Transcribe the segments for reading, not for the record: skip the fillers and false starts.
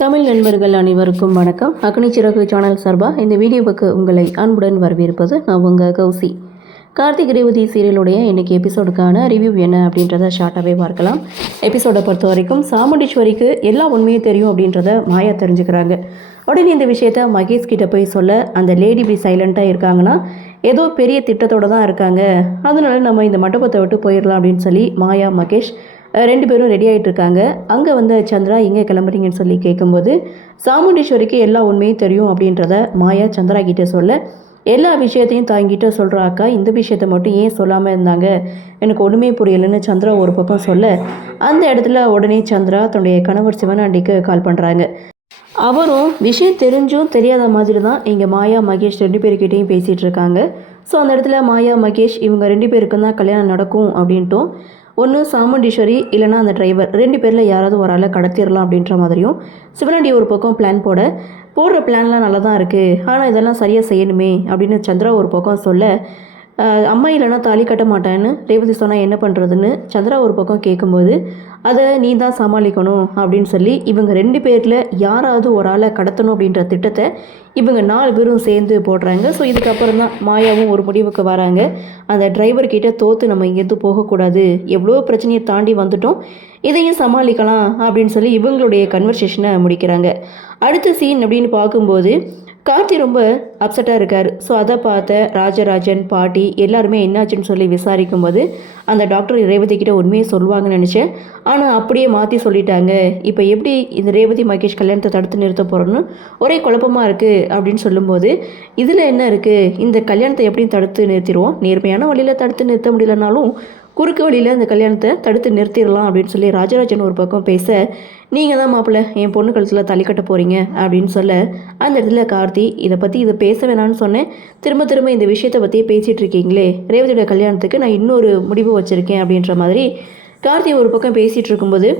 தமிழ் நண்பர்கள் அனைவருக்கும் வணக்கம். அக்னி சிறகு சேனல் சார்பாக இந்த வீடியோவுக்கு உங்களை அன்புடன் வரவேற்பது நான் உங்கள் கௌசி. கார்த்திக் ரேவதி சீரியலுடைய இன்றைக்கி எபிசோடுக்கான ரிவ்யூ என்ன அப்படின்றத ஷார்ட்டாகவே பார்க்கலாம். எபிசோடை பொறுத்த வரைக்கும் சாமுண்டீஸ்வரிக்கு எல்லா உண்மையும் தெரியும் அப்படின்றத மாயா தெரிஞ்சுக்கிறாங்க. உடனே இந்த விஷயத்த மகேஷ் கிட்ட போய் சொல்ல, அந்த லேடி இப்படி சைலண்ட்டாக இருக்காங்கன்னா ஏதோ பெரிய திட்டத்தோடு தான் இருக்காங்க, அதனால நம்ம இந்த மண்டபத்தை விட்டு போயிடலாம் அப்படின்னு சொல்லி மாயா மகேஷ் ரெண்டு பேரும் ரெடி ஆகிட்டு இருக்காங்க. அங்கே வந்து சந்திரா எங்கே கிளம்புறீங்கன்னு சொல்லி கேட்கும்போது சாமுண்டீஸ்வரிக்கு எல்லா உண்மையும் தெரியும் அப்படின்றத மாயா சந்திரா கிட்டே சொல்ல, எல்லா விஷயத்தையும் தாங்கிட்டு சொல்கிற அக்கா இந்த விஷயத்த மட்டும் ஏன் சொல்லாமல் இருந்தாங்க, எனக்கு ஒன்றுமே புரியலைன்னு சந்திரா ஒரு பக்கம் சொல்ல, அந்த இடத்துல உடனே சந்திரா தன்னுடைய கணவர் சிவனாண்டிக்கு கால் பண்ணுறாங்க. அவரும் விஷயம் தெரிஞ்சும் தெரியாத மாதிரி தான் இங்கே மாயா மகேஷ் ரெண்டு பேர்கிட்டையும் பேசிகிட்டு இருக்காங்க. ஸோ அந்த இடத்துல மாயா மகேஷ் இவங்க ரெண்டு பேருக்கும் தான் கல்யாணம் நடக்கும் அப்படின்ட்டும், ஒன்று சாமுண்டீஸ்வரி இல்லைனா அந்த டிரைவர் ரெண்டு பேரில் யாராவது ஒரு ஆளை கடத்திடலாம் அப்படின்ற மாதிரியும் சிவனாண்டி ஒரு பக்கம் பிளான் போடுற பிளான்லாம் நல்லா தான் இருக்குது, ஆனால் இதெல்லாம் சரியாக செய்யணுமே அப்படின்னு சந்திரா ஒரு பக்கம் சொல்ல, அம்மா இல்லைனா தாலி கட்ட மாட்டேன்னு ரேவதி சொன்னால் என்ன பண்ணுறதுன்னு சந்திரா ஒரு பக்கம் கேட்கும்போது, அதை நீ தான் சமாளிக்கணும் அப்படின்னு சொல்லி இவங்க ரெண்டு பேரில் யாராவது ஒரு ஆளை கடத்தணும் அப்படின்ற திட்டத்தை இவங்க 4 பேரும் சேர்ந்து போடுறாங்க. ஸோ இதுக்கப்புறம் தான் மாயாவும் ஒரு முடிவுக்கு வராங்க. அந்த டிரைவர்கிட்ட தோற்று நம்ம இங்கேருந்து போகக்கூடாது, எவ்வளோ பிரச்சனையை தாண்டி வந்துட்டோம், இதையும் சமாளிக்கலாம் அப்படின்னு சொல்லி இவங்களுடைய கன்வர்சேஷனை முடிக்கிறாங்க. அடுத்த சீன் அப்படின்னு பார்க்கும்போது கார்த்தி ரொம்ப அப்செட்டாக இருக்கார். ஸோ அதை பார்த்த ராஜராஜன் பாட்டி எல்லாருமே என்னாச்சுன்னு சொல்லி விசாரிக்கும்போது அந்த டாக்டர் ரேவதி கிட்ட உண்மையை சொல்லுவாங்கன்னு நினச்சேன், ஆனால் அப்படியே மாற்றி சொல்லிட்டாங்க, இப்போ எப்படி இந்த ரேவதி மகேஷ் கல்யாணத்தை தடுத்து நிறுத்த போகிறோன்னு ஒரே குழப்பமாக இருக்குது அப்படின்னு சொல்லும்போது, இதில் என்ன இருக்குது, இந்த கல்யாணத்தை எப்படியும் தடுத்து நிறுத்திடுவோம், நேர்மையான வழியில் தடுத்து நிறுத்த முடியலனாலும் குறுக்கு வழியில் அந்த கல்யாணத்தை தடுத்து நிறுத்திடலாம் அப்படின்னு சொல்லி ராஜராஜன் ஒரு பக்கம் பேச, நீங்கள் தான் மாப்பிள்ளை என் பொண்ணு கழுத்தில் தள்ளி கட்ட போகிறீங்க அப்படின்னு சொல்ல, அந்த இடத்துல கார்த்தி இதை பற்றி இதை பேச வேணான்னு சொன்னேன், திரும்ப இந்த விஷயத்தை பற்றியே பேசிகிட்டு இருக்கீங்களே, ரேவதியோட கல்யாணத்துக்கு நான் இன்னொரு முடிவு வச்சுருக்கேன் அப்படின்ற மாதிரி கார்த்தி ஒரு பக்கம் பேசிகிட்டு இருக்கும்போது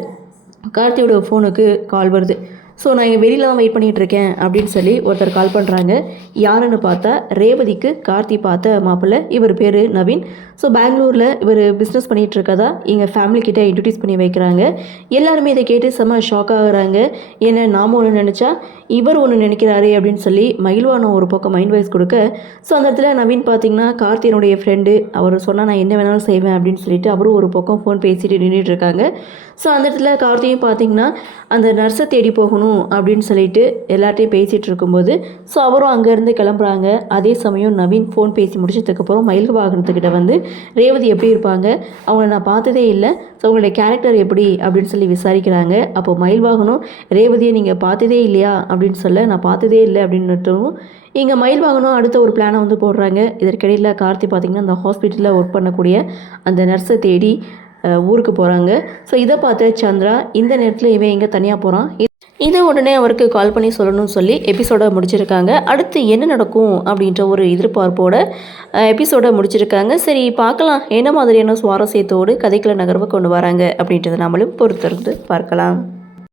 கார்த்தியோட ஃபோனுக்கு கால் வருது. ஸோ நான் இங்கே வெளியில் தான் வெயிட் பண்ணிகிட்ருக்கேன் அப்படின்னு சொல்லி ஒருத்தர் கால் பண்ணுறாங்க. யாருன்னு பார்த்தா ரேவதிக்கு கார்த்தி பார்த்த மாப்பிள்ளை, இவர் பேர் நவீன். ஸோ பெங்களூரில் இவர் பிஸ்னஸ் பண்ணிகிட்ருக்கதா எங்கள் ஃபேமிலிக்கிட்ட இன்ட்ரடியூஸ் பண்ணி வைக்கிறாங்க. எல்லாருமே இதை கேட்டு செம்ம ஷாக் ஆகுறாங்க. ஏன்னா நாம் ஒன்று நினச்சா இவர் ஒன்று நினைக்கிறாரு அப்படின்னு சொல்லி மயில்வானம் ஒரு பக்கம் மைண்ட் வைஸ் கொடுக்க, ஸோ அந்த இடத்துல நவீன் பார்த்திங்கன்னா கார்த்தியனுடைய ஃப்ரெண்டு, அவர் சொன்னால் நான் என்ன வேணாலும் செய்வேன் அப்படின்னு சொல்லிட்டு அவரும் ஒரு பக்கம் ஃபோன் பேசிட்டு நின்றுட்டுருக்காங்க. ஸோ அந்த இடத்துல கார்த்தியும் பார்த்திங்கன்னா அந்த நர்ஸை தேடி போகணும் அப்படின்னு சொல்லிட்டு எல்லார்ட்டையும் பேசிகிட்டு இருக்கும்போது ஸோ அவரும் அங்கேருந்து கிளம்புறாங்க. அதே சமயம் நவீன் ஃபோன் பேசி முடிச்சதுக்கப்புறம் மயில் வாகனத்துக்கிட்ட வந்து ரேவதி எப்படி இருப்பாங்க, அவங்கள நான் பார்த்ததே இல்லை, ஸோ அவங்களுடைய கேரக்டர் எப்படி அப்படின்னு சொல்லி விசாரிக்கிறாங்க. அப்போது மயில் வாகனம் ரேவதியை நீங்கள் பார்த்ததே இல்லையா அப்படின்னு சொல்ல, நான் பார்த்ததே இல்லை அப்படின்னுட்டும் இங்கே மயில் வாகனம் அடுத்த ஒரு பிளானை வந்து போடுறாங்க. இதற்கிடையில் கார்த்தி பார்த்திங்கன்னா அந்த ஹாஸ்பிட்டலில் ஒர்க் பண்ணக்கூடிய அந்த நர்ஸை தேடி ஊருக்கு போகிறாங்க. ஸோ இதை பார்த்து சந்திரா இந்த நேரத்தில் இவன் எங்கே தனியாக போகிறான், இதை உடனே அவருக்கு கால் பண்ணி சொல்லணும்னு சொல்லி எபிசோடை முடிச்சிருக்காங்க. அடுத்து என்ன நடக்கும் அப்படின்ற ஒரு எதிர்பார்ப்போட எபிசோடை முடிச்சிருக்காங்க. சரி பார்க்கலாம் என்ன மாதிரியான சுவாரஸ்யத்தோடு கதைக்குள்ள நகர்வை கொண்டு வராங்க அப்படின்றத நம்மளும் பொறுத்திருந்து பார்க்கலாம்.